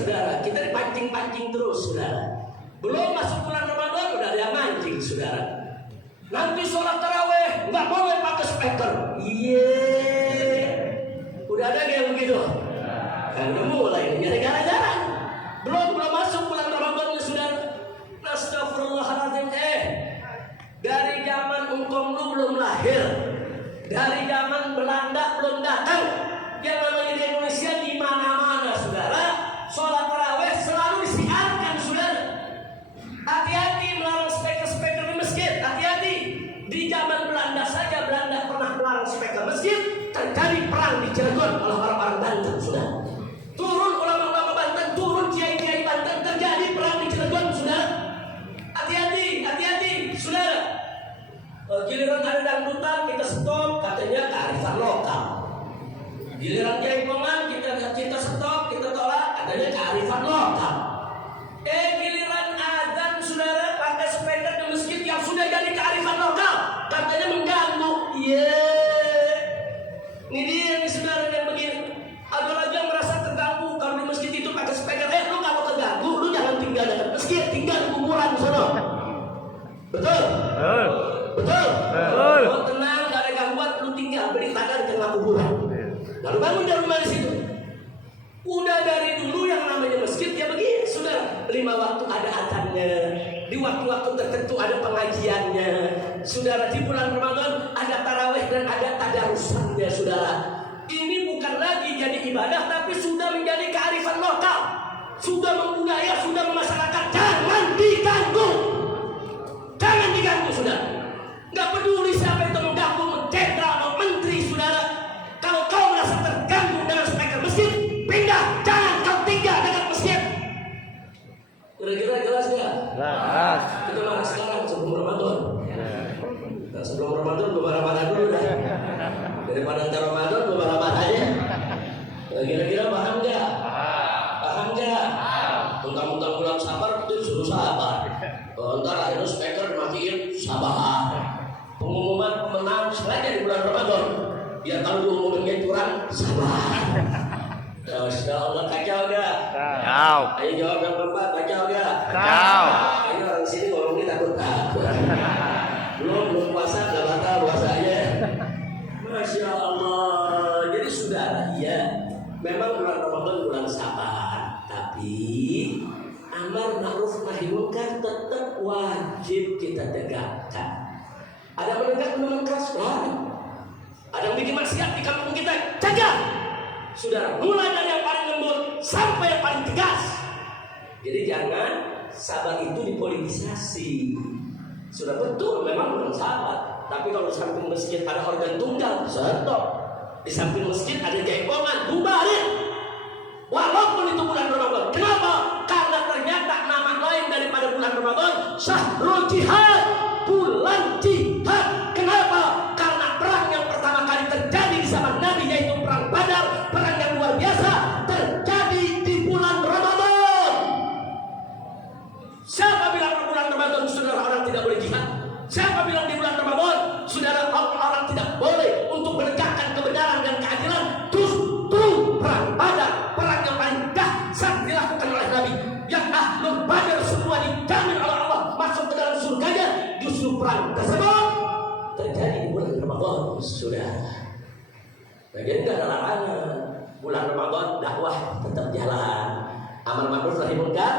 saudara, kita dipancing-pancing terus, saudara. Belum masuk bulan Ramadan udah ada yang mancing, saudara. Nanti sholat taraweh nggak boleh pakai speaker. Iya, udah ada kayak begitu. Kan udah mulai nyari gara-gara. Belum masuk bulan Ramadan, saudara. Astagfirullahaladzim. Dari zaman engkau belum lahir, dari zaman Belanda belum datang, yang namanya di Indonesia di mana-mana, saudara. Sholat taraweh selalu disiarkan, saudara. Hati-hati melarang speaker-speaker di masjid. Hati-hati. Di zaman Belanda saja, Belanda pernah melarang speaker masjid. Terjadi perang di Cilegon oleh orang-orang Banten, saudara. Turun ulama-ulama Banten, turun kiai-kiai Banten, terjadi perang di Cilegon, saudara. Hati-hati, hati-hati, saudara. Giliran ada dangdutan kita stop, katanya kearifan lokal. Giliran jaipongan kita stop, kita tolak, katanya kearifan lokal. Giliran azan, saudara, pakai speaker di masjid yang sudah jadi kearifan lokal, katanya mengganggu. Ini dia nih, saudara, yang begini. Ada lagi yang merasa terganggu kalau di masjid itu pakai speaker. Lu kalau terganggu, lu jangan tinggal dekat masjid, tinggal di kuburan sana. Betul? Betul? Kalau tenang, gak ada gangguan, lu tinggal beli tanah di tengah kuburan. Lalu bangun dari rumah di situ. Udah dari dulu yang namanya masjid ya begini, saudara. 5 waktu ada azannya, di waktu-waktu tertentu ada pengajiannya, saudara. Di bulan Ramadan ada taraweh dan ada tadarusannya, saudara. Ini bukan lagi jadi ibadah, tapi sudah menjadi kearifan lokal, sudah membudaya, sudah memasyarakat. Jangan diganggu, jangan diganggu, saudara. Nggak peduli siapa itu mengganggu, jenderal atau menteri, saudara. Kalau kau merasa terganggu dengan speaker masjid, pindah, jangan kau tinggal dekat masjid. Kira-kira jelas nggak? Jelas. Kita marah sekarang sebelum Ramadan. Nah, sebelum Ramadan gue marah-marah dulu dah. Daripada ntar Ramadan gue marah-marah aja. Kira-kira paham nggak? Paham nggak? Mentang-mentang bulan sabar itu suruh sabar. Ntar akhirnya speaker dimatiin sabar. Pengumuman pemenang sengaja di bulan Ramadan. Biar kalau diumumin kayak curang, sabar. Masya Allah, kacau gak? Kacau. Ayo jawab yang keempat, kacau gak? Kacau. Ayo orang sini ngomongin takut-takut. Belum puasa, gak batal puasanya. Masya Allah. Jadi saudara, ya, memang bulan Ramadan bulan sabar, tapi amar ma'ruf nahi munkar tetap wajib kita tegakkan. Ada menegak minuman keras, ada yang bikin maksiat di kampung kita, jaga. Saudara, mulai dari yang paling lembut sampai yang paling tegas. Jadi jangan sabar itu dipolitisasi. Sudah betul, memang bukan sabar. Tapi kalau di samping masjid ada organ tunggal, stop. Di samping masjid ada jaipongan, bubarin. Walaupun itu bulan Ramadan. Kenapa? Karena ternyata nama lain daripada bulan Ramadan, syahrul jihad, bulan jihad. Kenapa? Karena perang yang pertama kali terjadi di zaman Nabi, yaitu perang Badar, perang yang luar biasa, terjadi di bulan Ramadan. Siapa bilang bulan Ramadan saudara orang tidak boleh jihad? Siapa bilang di bulan Ramadan saudara orang tidak boleh untuk menegakkan kebenaran dan keadilan? Justru perang Badar, perang yang paling dahsyat dilakukan oleh Nabi, yang ahlul Badar semua dijamin oleh Allah masuk ke dalam surganya. Justru perang tersebut terjadi di bulan Ramadan, saudara. Jadi tidak ada larangan. Bulan Ramadan dakwah tetap jalan, amar ma'ruf nahi munkar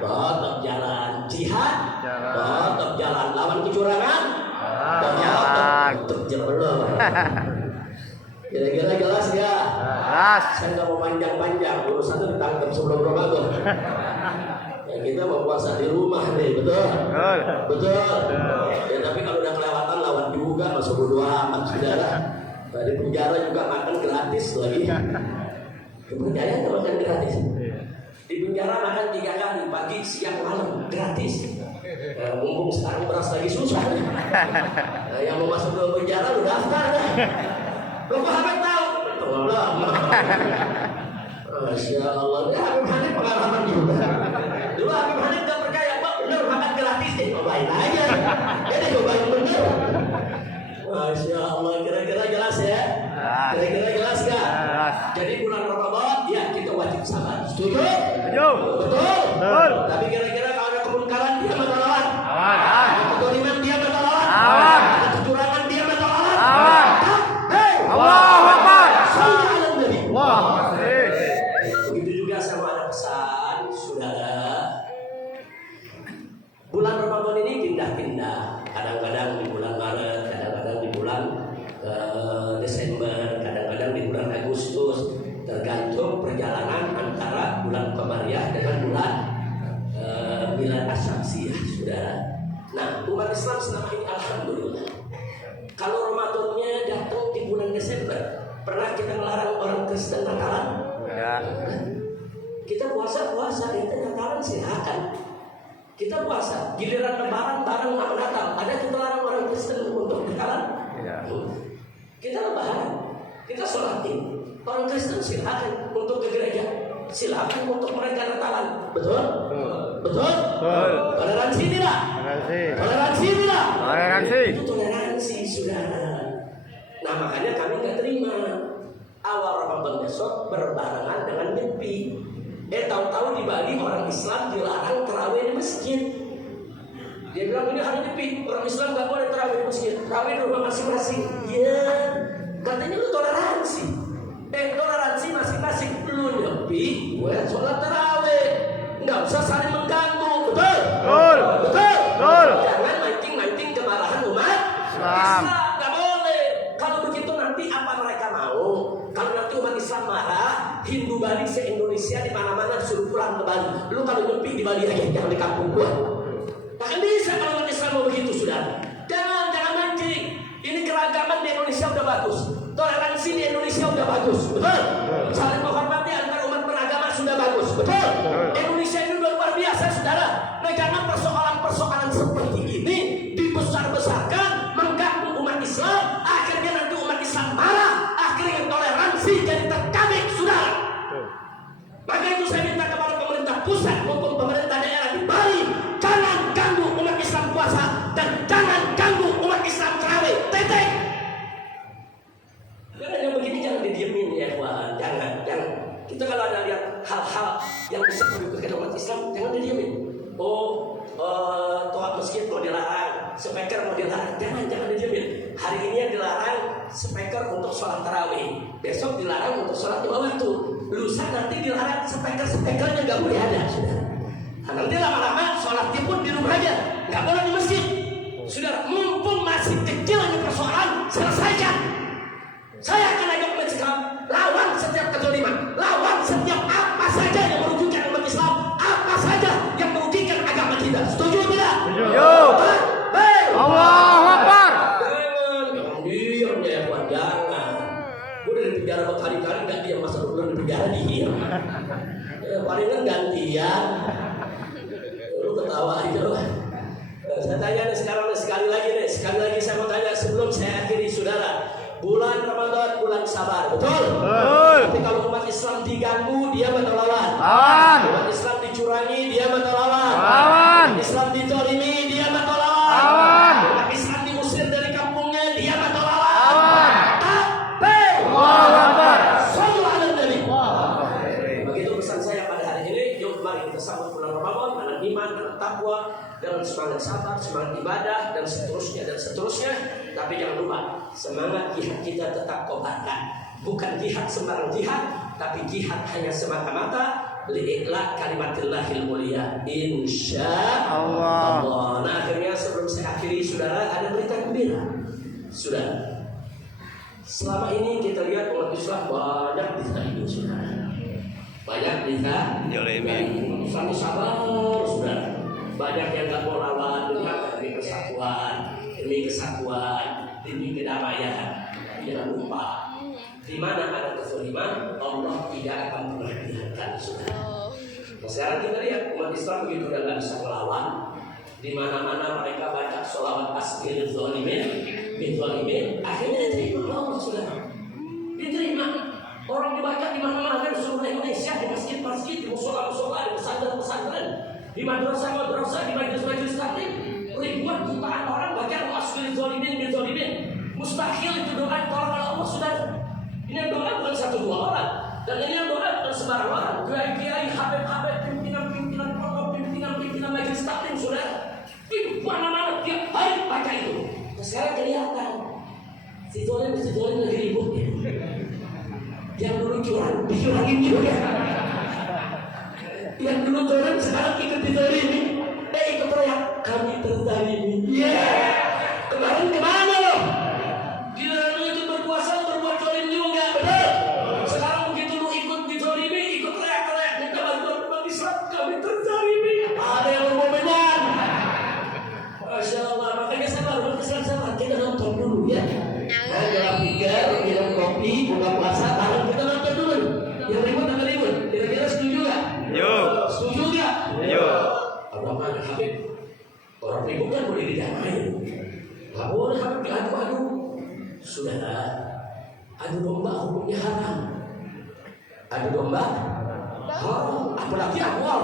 tetap jalan, jihad tetap jalan, lawan kecurangan tetap jalan. Kira-kira jelas ya? Jelas. Saya nggak mau panjang-panjang, urusan itu ditangkap sebelum Ramadan. Ya, kita mau puasa di rumah nih, betul? Betul. Ya, tapi kalau udah kelewatan lawan juga, masuk bodo amat, saudara. Di penjara juga makan gratis lagi. Kepercayaan nggak makan gratis? Di penjara makan 3 kali, pagi, siang, malam, gratis. Mumpung sekarang beras lagi susah. Yang mau masuk ke penjara lu daftar dah. Lu Muhammad tahu? Betul lah. Masya Allah. Ya, Habib Hanif pengalaman juga. Dulu Habib Hanif gak percaya, Pak, bener makan gratis deh. Cobain aja. Jadi cobain bener. Masya Allah, kira-kira jelas ya? Kira-kira jelas gak? Jadi bulan Ramadan, ya kita wajib sabar. Setuju? Setuju. Betul? Betul. Tapi kira-kira kalau ada kemungkaran dia bakal lawan. Lawan. Ada kezaliman dia bakal lawan. Lawan. Ada kecurangan dia bakal lawan. Lawan. Hei. Allahu Akbar. Sallu ala Nabi. Wah. Begitu juga sama ada pesan, saudara. Bulan Ramadan ini pindah-pindah. Kadang-kadang di bulan Maret, kadang-kadang di bulan Desember, kadang-kadang di bulan Agustus. Tergantung perjalanan antara bulan Qamariyah dengan bulan Milad Asyamsiyah, saudara. Nah, umat Islam selama ini alhamdulillah. Kalau Ramadannya datang di bulan Desember, pernah kita melarang orang Kristen Natalan? Ya. Kita puasa, kita Natalan silakan. Kita puasa, giliran Lebaran bareng sama Natal, ada kita larang orang Kristen untuk Natalan? Ya. Kita Lebaran, kita sholat Id. Orang Kristen silakan untuk ke gereja, silakan untuk mereka Natalan. Betul? Betul? Toleransi tidak? Toleransi tidak? Toleransi. Itu toleransi, saudara. Nah, makanya kami nggak terima awal Ramadan besok berbarengan dengan Nyepi. Tahu-tahu di Bali orang Islam dilarang tarawih di masjid. Dia bilang ini hari Nyepi, orang Islam nggak boleh tarawih di masjid, tarawih di rumah masing-masing. Ya, katanya lu toleransi. Toleransi masing-masing. Lu Nyepi, gue sholat tarawih, nggak usah saling mengganggu. Betul? Betul. Betul. Betul. Jangan mancing-mancing kemarahan umat Islam. Nggak boleh. Kalau begitu nanti apa mereka mau? Kalau nanti umat Islam marah, Hindu Bali se-Indonesia di mana-mana disuruh pulang ke Bali. Lu kalau Nyepi di Bali aja, jangan di kampung gua. Takkan bisa kalau umat Islam mau begitu, sudah. Jangan mancing. Ini keragaman di Indonesia udah bagus. Toleransi di Indonesia udah bagus. Betul? Saling menghormati antar umat beragama sudah bagus. Betul? Indonesia ini udah luar biasa, saudara. Nah, jangan persoalan-persoalan seperti ini dibesar-besarkan, mengganggu umat Islam. Akhirnya nanti umat Islam marah. Akhirnya toleransi jadi terkabik, saudara. Maka itu saya minta kepada pemerintah pusat maupun pemerintah daerah di Bali, jangan ganggu umat Islam puasa dan jangan ganggu umat Islam tarawih. Titik. Karena yang begini jangan didiemin ya, kawan. Jangan. Kita kalau ada lihat hal-hal yang bisa merugikan umat Islam, jangan didiemin. Toat masjid mau dilarang, speaker mau dilarang, jangan didiemin. Hari ini yang dilarang speaker untuk sholat tarawih, besok dilarang untuk sholat lima waktu, lusa nanti dilarang speakernya nggak boleh ada, sudah. Nah, nanti lama-lama sholatnya pun di rumah aja, nggak boleh di masjid. Sudah, mumpung masih kecil ini persoalan, selesaikan. Saya akan ajak umat Islam lawan setiap kezaliman, lawan setiap apa saja yang merugikan umat Islam, apa saja yang merugikan agama kita. Setuju tidak? Setuju. Allahu Akbar. Jangan diam ya, Pak. Jangan. Gue udah di penjara berkali-kali nggak diam, masa lu belum di penjara diam. Palingan gantian. Lu ketawa aja loh. Saya tanya nih sekali lagi saya mau tanya sebelum saya akhiri, saudara. Bulan Ramadan, bulan sabar, betul? Tapi kalau umat Islam diganggu, dia lawan. Umat Islam dicurangi, dia lawan. Umat Islam ditolimi, dia lawan. Umat Islam diusir dari kampungnya, dia lawan. Allahu Akbar. Sallu ala Nabi. Begitu pesan saya pada hari ini. Yuk mari kita sambut bulan Ramadan dengan iman, dengan takwa, dengan semangat sabar, semangat ibadah, dan seterusnya. Tapi jangan lupa, semangat jihad kita tetap kobarkan. Bukan jihad sembarang jihad, tapi jihad hanya semata-mata li'ikla kalimatillahil mulia, insya Allah. Nah, akhirnya sebelum saya akhiri, saudara, ada berita gembira. Sudah, selama ini kita lihat umat Islam banyak dizalimi, saudara. Banyak dizalimi. Islam sabar, saudara. Banyak yang gak mau lawan demi persatuan, demi kesatuan, demi kedamaian. Jangan lupa, di mana ada kezaliman, Allah tidak akan pernah dibiarkan, saudara. Nah, sekarang kita lihat umat Islam begitu udah nggak bisa melawan. Di mana-mana mereka baca sholawat asbil zalimin, akhirnya diterima Allah, saudara. Diterima. Orang dibaca di mana-mana di seluruh Indonesia, di masjid-masjid, di musola-musola, di pesantren-pesantren, di madrasah-madrasah, di majelis-majelis taklim. Ribuan jutaan orang baca asbil zalimin. Mustahil itu doa tolong oleh Allah, saudara. Ini doa bukan satu dua orang, Dan ini yang doa bukan sembarang orang. Kiai-kiai, habib-habib, pimpinan-pimpinan pondok, pimpinan-pimpinan majelis taklim, saudara. Di mana-mana tiap hari baca itu. Nah, sekarang kelihatan si Zolim lagi ribut ya. Yang dulu dicurangin juga. Yang dulu Zolim sekarang ikut dizalimi. Ikut teriak, kami terzalimi. Kemarin kemana loh? Gila lu ikut berkuasa berbuat zolim juga, betul? Sekarang begitu lu ikut dizalimi, ikut teriak-teriak minta bantuan umat Islam, kami terzalimi. Ada yang berbeda. Masya Allah, makanya sabar, kita nonton dulu ya. Dalam pikir, minum kopi, buka puasa, tahan kita nonton dulu. Yang ribut apa ribut? Kira-kira setuju nggak? Setuju nggak? Abang Habib, orang ribut kan boleh didamai. Nggak boleh Habib diadu-adu. Sudahlah, adu domba hukumnya haram. Adu domba haram, apalagi awal.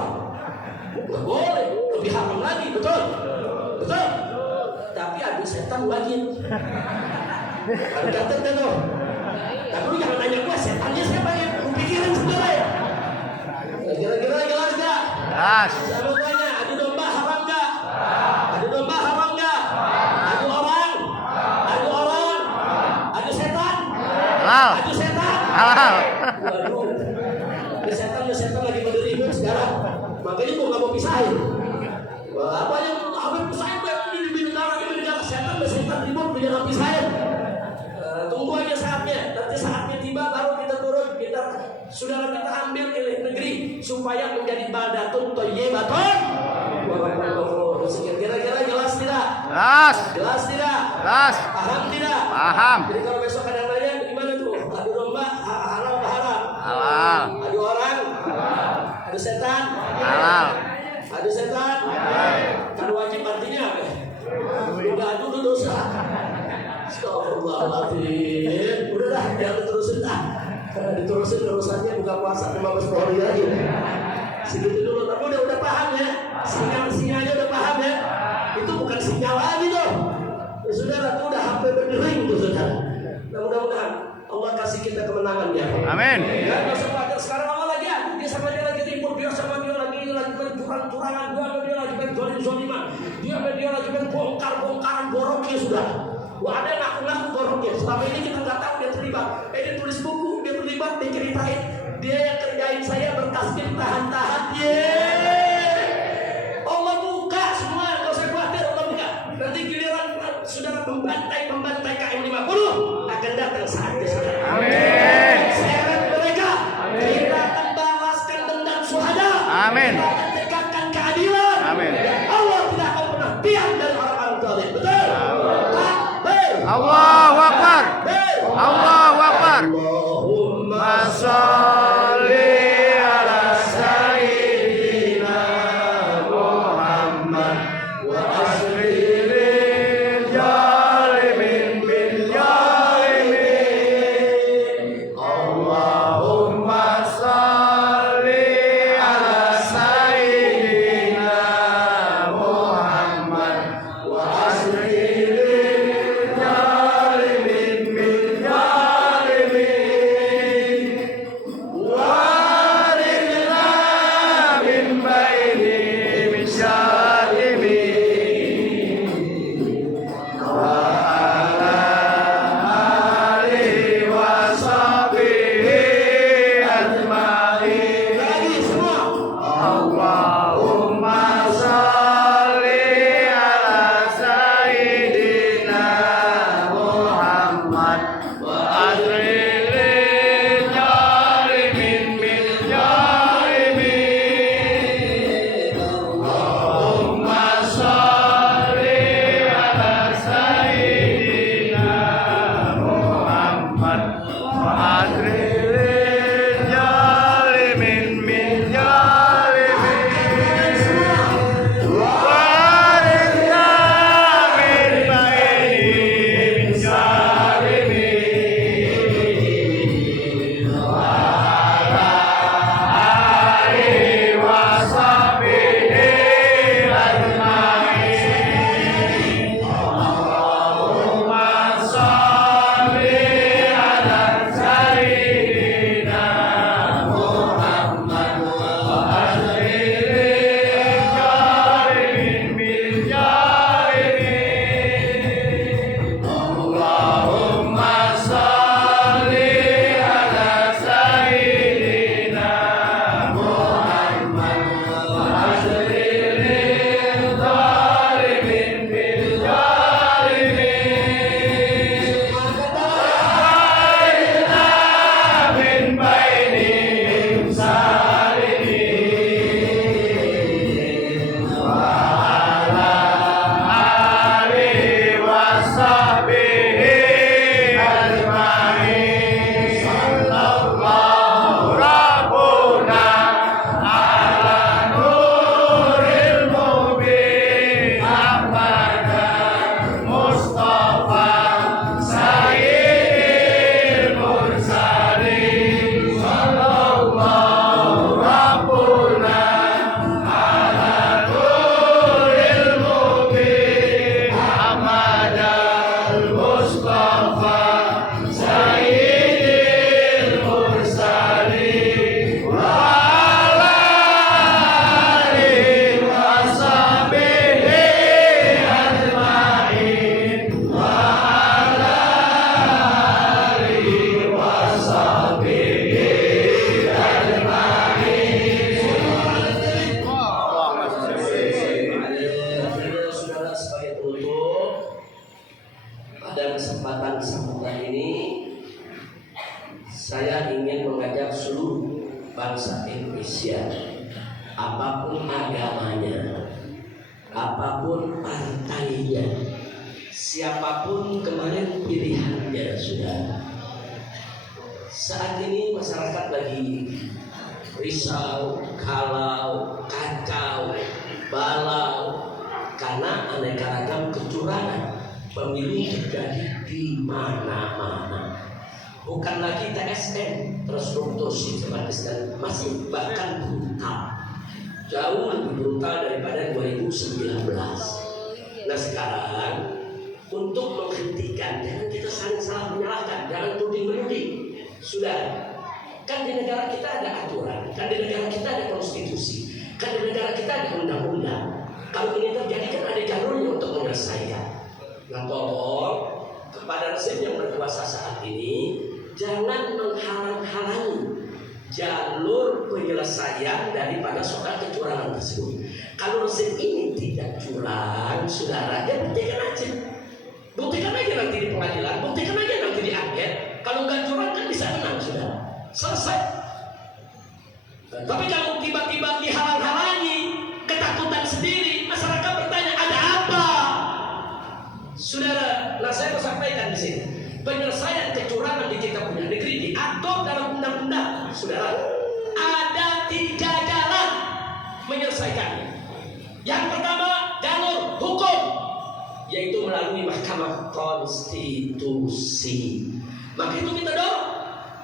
Nggak boleh, lebih haram lagi, betul? Betul? Tapi adu setan wajib. Adu datang kan tuh. Tapi lu jangan nanya gua setannya siapa ya? Lu pikirin sendiri ya. Kira-kira jelas nggak? Jelas. Saya tanya, adu domba haram nggak? Adu domba haram nggak? Adu orang? Adu setan? Halal. Adu setan? Halal. Waduh, setan lagi pada ribut sekarang. Makanya gua nggak mau pisahin. Wah, apa yang Habib pisahin di negara setan ribut jangan pisahin. Tunggu aja saatnya. Nanti saatnya tiba baru kita turun. Saudara kita ambil milik negeri supaya menjadi baldatun thayyibatun. Kira-kira jelas tidak? Jelas. Jelas tidak? Jelas. Paham tidak? Paham. Jadi kalau besok ada nanya gimana tuh? Adu domba halal apa haram? Halal. Adu orang? Adu setan? Halal. Adu setan? Kan wajib artinya apa? Udah adu itu dosa. Astagfirullahaladzim. Udah dah, jangan terusin dah. Diterusin urusannya buka puasa 15 hari lagi. Segitu dulu, tapi udah paham ya. Sinyalnya udah paham ya. Itu bukan sinyal lagi tuh. Saudara tuh udah hampir berdering tuh saudara. Nah, mudah-mudahan Allah kasih kita kemenangan ya. Amin. Ya, nggak usah khawatir. Sekarang Allah lagi dia sama dia lagi ribut, dia sama dia lagi curang-curangan, dia lagi zolim-zoliman, dia lagi bongkar-bongkaran boroknya sudah. Wah, ada yang ngaku-ngaku boroknya. Selama ini kita nggak tahu dia terlibat. Dia tulis buku, dia terlibat, dia ceritain. Dia yang kerjain saya bertasbih tahan-tahan. Allah buka semua, nggak usah khawatir, Allah buka. Nanti giliran saudara membantai KM 50 akan datang saatnya saudara. Amin. Seret mereka. Kita akan balaskan dendam syuhada. Amin. Kita akan tegakkan keadilan. Amin. Dan Allah tidak akan pernah diam dari orang-orang zalim. Betul? Takbir. Allahu Akbar. Takbir. Allahu Akbar. Allahumma Sholli ala sayyidina Muhammad wa asril jalimin bil jalimin. Allahumma sholli ala sayyidina Muhammad wa asril jalimin bil jalimin. apapun agamanya, apapun partainya, siapapun kemarin pilihannya, sudah. Saat ini masyarakat lagi risau, galau, kacau, balau karena aneka ragam kecurangan pemilu terjadi di mana-mana. Bukan lagi TSN, terstruktur sistematis dan masih bahkan brutal, jauh lebih brutal daripada 2019. Nah sekarang untuk menghentikan, jangan kita saling menyalahkan, jangan tuding-menuding. Sudah, kan di negara kita ada aturan, kan di negara kita ada konstitusi, kan di negara kita ada undang-undang. Kalau ini terjadi kan ada jalurnya untuk menyelesaikan. Nah tolong kepada rezim yang berkuasa saat ini, jangan menghalang-halangi jalur penyelesaian daripada soal kecurangan tersebut. Kalau rezim ini tidak curang, saudara, ya buktikan aja. Buktikan aja nanti di pengadilan, buktikan aja nanti di angket. Kalau nggak curang kan bisa menang, saudara. Selesai. Tapi kalau tiba-tiba dihalang-halangi, ketakutan sendiri, masyarakat bertanya ada apa? Saudara, nah saya mau sampaikan di sini. Penyelesaian kecurangan di kita punya negeri diatur dalam undang-undang, saudara. Ada 3 jalan menyelesaikannya. Yang pertama jalur hukum, yaitu melalui Mahkamah Konstitusi. Maka itu kita dorong,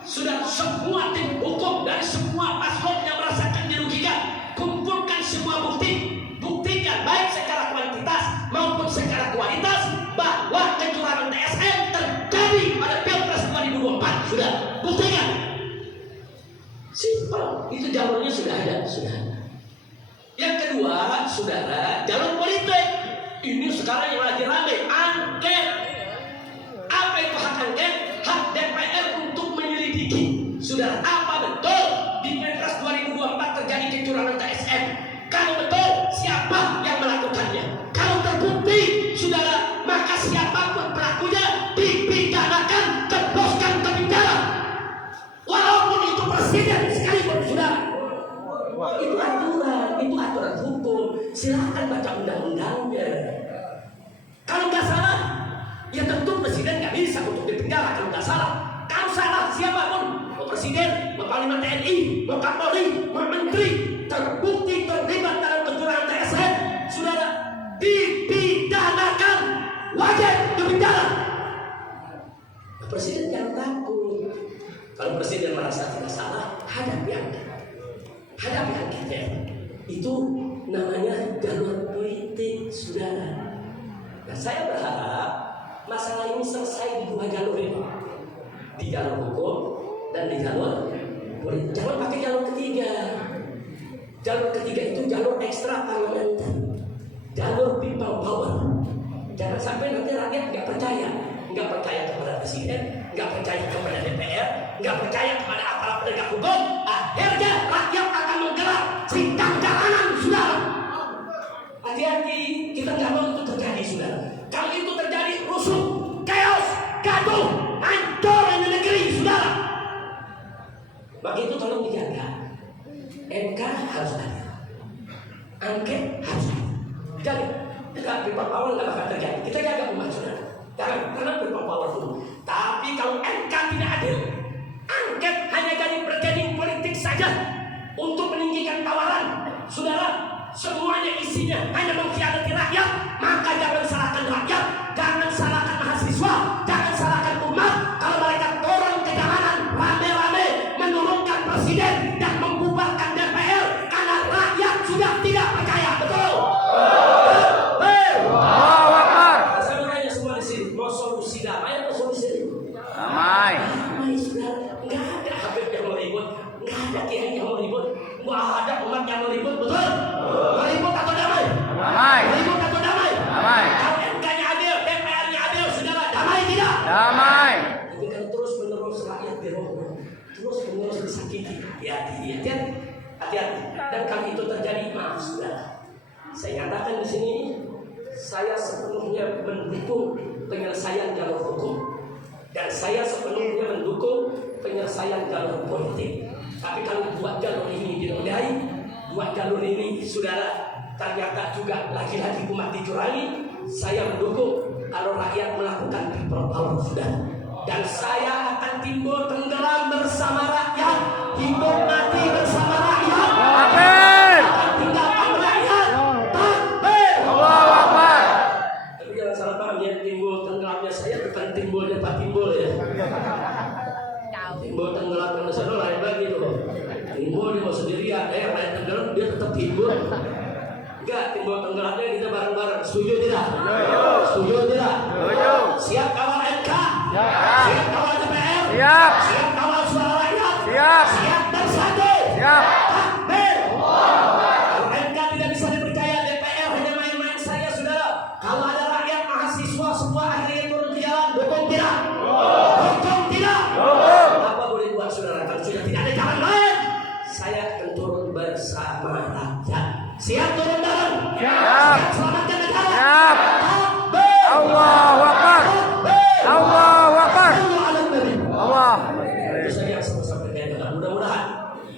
sudah semua tim hukum dari semua paslon yang merasakan dirugikan, kumpulkan semua bukti, buktikan baik secara kuantitas maupun secara kualitas bahwa kecurangan TSN terjadi pada Pilpres 2024. Sudah, buktikan. Simpel, itu jalurnya sudah ada, sudah. Yang kedua, saudara, jalur politik. Ini sekarang yang lagi ramai, angket. Apa itu hak angket? Hak DPR untuk menyelidiki. Saudara, apa betul di Pilpres 2024 terjadi kecurangan TSN? Kalau betul, siapa yang melakukannya? Kalau terbukti, saudara, maka siapapun pelakunya dipidanakan, jebloskan ke penjara. Walaupun itu presiden sekalipun, saudara. Itu aturan hukum. Silahkan baca undang-undangnya. Kalau nggak salah, ya tentu presiden nggak bisa untuk dipenjara kalau nggak salah. Kalau salah siapapun, mau presiden, mau panglima TNI, mau Kapolri, mau menteri, terbukti terlibat dalam kecurangan TSN, saudara, dipidanakan, wajib dipenjara. Nah, presiden jangan takut. Kalau presiden merasa tidak salah, hadapi angket. Hadapi angketnya. Itu namanya jalur politik, saudara. Nah, saya berharap masalah ini selesai di 2 jalur ini, di jalur hukum dan di jalur politik. Jangan pakai jalur ketiga. Jalur ketiga itu jalur ekstra parlementer, jalur people power. Jangan sampai nanti rakyat nggak percaya kepada presiden, nggak percaya kepada DPR, nggak percaya kepada aparat penegak hukum. Akhirnya rakyat akan menggelar sidang jalanan, saudara. Hati-hati, kita nggak mau itu terjadi, saudara. Kalau itu terjadi, rusuh, chaos, gaduh, hancur di negeri, saudara. Maka itu tolong dijaga. MK harus ada, angket harus ada. Jangan, kita people power nggak bakal terjadi. Kita jaga umat, saudara. Jangan, karena people power dulu. Tapi kalau MK tidak adil, angket hanya jadi bergening politik saja untuk meninggikan tawaran, saudara. Semuanya isinya hanya mengkhianati rakyat. Maka jangan salahkan rakyat, jangan salahkan mahasiswa, jangan salahkan umat. Kalau mereka turun ke jalanan rame-rame menurunkan presiden dan membubarkan DPR karena rakyat sudah tidak percaya, betul? Saya bertanya semua di sini, mau solusi damai atau solusi ribut? Damai. Damai, saudara. Nggak ada Habib yang mau ribut, nggak ada kiai yang mau ribut, nggak ada umat yang mau ribut, betul? Ribut atau damai? Damai. Ribut atau damai? Damai. Kalau MK-nya adil, DPR-nya adil, saudara, damai tidak? Damai. Tapi kalau terus-menerus rakyat dirohong, terus-menerus disakiti, hati-hati. Dan kalau itu terjadi, maaf, saudara. Saya nyatakan di sini, saya sepenuhnya mendukung penyelesaian jalur hukum, dan saya sepenuhnya mendukung penyelesaian jalur politik. Tapi kalau buat jalur ini dinodai, buat jalur ini, saudara, ternyata juga lagi-lagi umat dicurangi. Saya mendukung kalau rakyat melakukan people power, saudara. Dan saya akan timbul tenggelam bersama rakyat, hidup mati bersama rakyat. Amin. Akan tinggalkan rakyat. Takbir. Allahu Akbar. Tapi jangan salah paham ya, timbul tenggelamnya saya bukan timbulnya Pak Timbul ya. Timbul tenggelam yang sana lain lagi tuh. Timbul dia mau sendirian, yang lain tenggelam dia tetap timbul. Enggak, timbul tenggelamnya kita bareng-bareng. Setuju tidak? Setuju tidak? Setuju. Siap kawal MK? Siap. Siap kawal DPR? Siap. Siap kawal suara rakyat? Siap. Siap bersatu? Siap. Takbir. Kalau MK tidak bisa dipercaya, DPR hanya main-main saja, saudara. Kalau ada rakyat mahasiswa semua akhirnya turun ke jalan, dukung tidak? Dukung tidak? Apa boleh buat saudara? Kalau sudah tidak ada jalan lain, saya akan turun bersama rakyat. Siap turun bareng? Siap. Selamatkan negara? Siap. Takbir. Allahu Akbar. Takbir. Allahu Akbar. Sallu ala Nabi. Allah. Itu saja yang saya sampaikan. Mudah-mudahan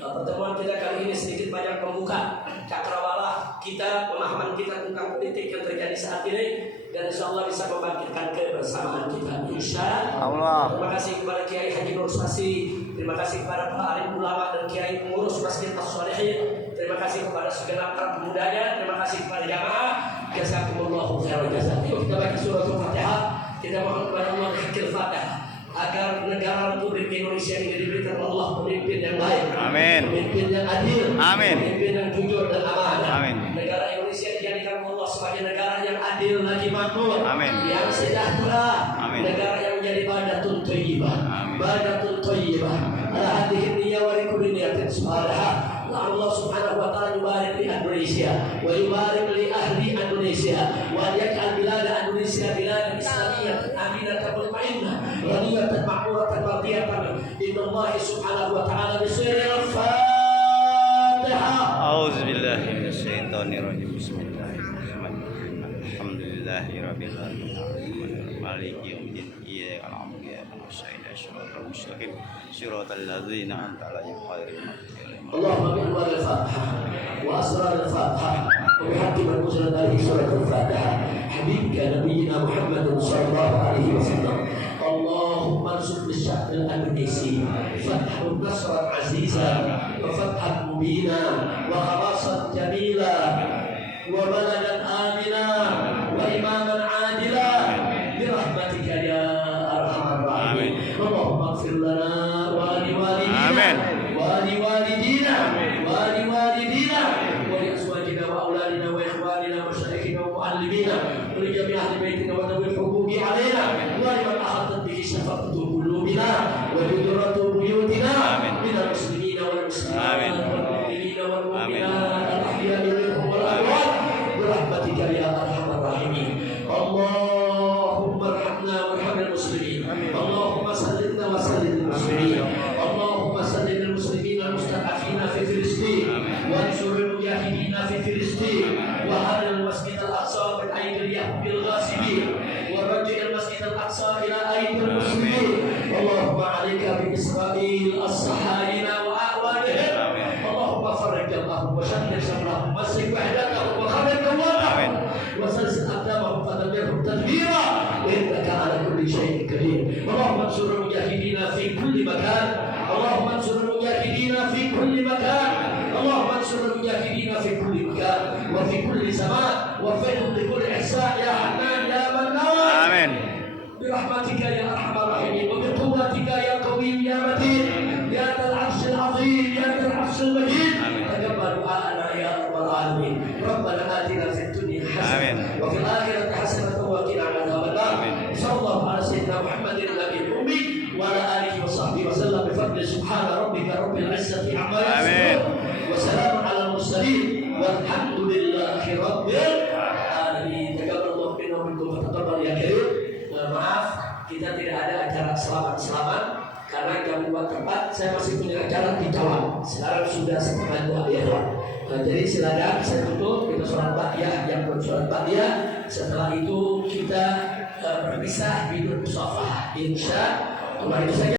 pertemuan kita kali ini sedikit banyak membuka cakrawala kita, pemahaman kita tentang politik yang terjadi saat ini, dan insya Allah bisa membangkitkan kebersamaan kita. Insya Allah. Terima kasih kepada Kiai Haji Nur Spasi, terima kasih kepada para alim ulama dan Kiai pengurus Masjid As-Shalihin, terima kasih kepada segenap para pemudanya, terima kasih kepada jamaah. Jazakumullahu khairan jazaa. Yuk kita baca surah Al-Fatihah. Kita mohon kepada Allah berfikir Fatihah agar negara Republik Indonesia ini diberikan Allah pemimpin yang baik, Amin. pemimpin yang adil, Amin. pemimpin yang jujur dan amanah. Amin. Negara Indonesia dijadikan Allah sebagai negara yang adil lagi makmur, Amin. yang sejahtera, Amin. negara yang menjadi badatun thayyibah, Amin. badatun thayyibah. Ala hadhihi niyyah wa likulli niyatin salihah. Allah Subhanahu wa taala yubarik li Indonesia wa yubarik li ahli Indonesia wa yaj'al bilad Indonesia bilad islamiyyah aminatan mutmainnah radiyatan ma'muratan radiyatan. Inna Allah Subhanahu wa taala bisirril Fatihah. A'udzu billahi minasyaitonir rajim. Bismillahirrahmanirrahim. Alhamdulillahirabbil alamin. Maliki yaumiddin. Iyyaka na'budu wa iyyaka nasta'in. Shiratal mustaqim. Shiratal ladzina an'amta 'alaihim ghairil maghdubi 'alaihim. اللهم بأنوار الفاتحة وأسرار الفاتحة وبحق من أنزلت عليه سورة الفاتحة حبيبك نبينا محمد صلى الله عليه وسلم. اللهم ارزق للشعب الأندونيسي فتحا نصرا عزيزا وفتحا مبينا وخلاصا جميلا وبلدا آمنا وإماما عادلا برحمتك يا أرحم الراحمين. اللهم اغفر لنا ولوالدينا ولوالدينا ولوالدينا ولأزواجنا وأولادنا وإخواننا ومشايخنا ومعلمينا ولجميع أهل بيتنا وذوي الحقوق علينا ولمن أحاطت به شفقة قلوبنا وجدرة بيوتنا من المسلمين والمسلمات والمؤمنين والمؤمنات الأحياء منهم والأموات برحمتك يا أرحم الراحمين. اللهم ارحمنا وارحم المسلمين. اللهم سلمنا وسلم المسلمين. اللهم سلم المسلمين المستضعفين في فلسطين وانصر المجاهدين في فلسطين وحرر المسجد الاقصى من ايدي اليهود الغاصبين ورجع المسجد الاقصى الى ايدي المسلمين. اللهم عليك باسرائيل الصهاينه واعوانهم. اللهم فرج جمعهم وشتت شملهم ومسك وحدتهم وخرج قواتهم وسلسل اقدامهم فدمرهم تدميرا انك على كل شيء قدير. اللهم انصر المجاهدين في كل مكان. اللهم انصر المجاهدين في كل مكان. اللهم انصر المجاهدين في كل مكان وفي كل زمان وفقهم بكل احسان يا حنان يا منان. Amin. برحمتك يا ارحم الراحمين وبقوتك يا قوي يا متين يا ذا العرش العظيم يا ذا العرش المجيد. تقبل دعاءنا يا رب العالمين. ربنا اتنا في الدنيا حسنه وفي الاخره حسنه وقنا عذاب النار. صلى الله على سيدنا محمد النبي الامي وعلى اله وصحبه وسلم بفضل سبحان ربك رب العزه عما يصفون وسلام على المرسلين والحمد لله رب العالمين. تقبل الله منا ومنكم وتقبل يا كريم. Maaf, kita tidak ada acara selamat-selamat karena jam 2 tepat saya masih punya acara di Cawang. Sekarang sudah setengah 2 ya. Jadi silakan saya tutup kita sholat Baqiyah yang sholat Baqiyah. Setelah itu kita berpisah hidup sofa. Insya Allah itu saja.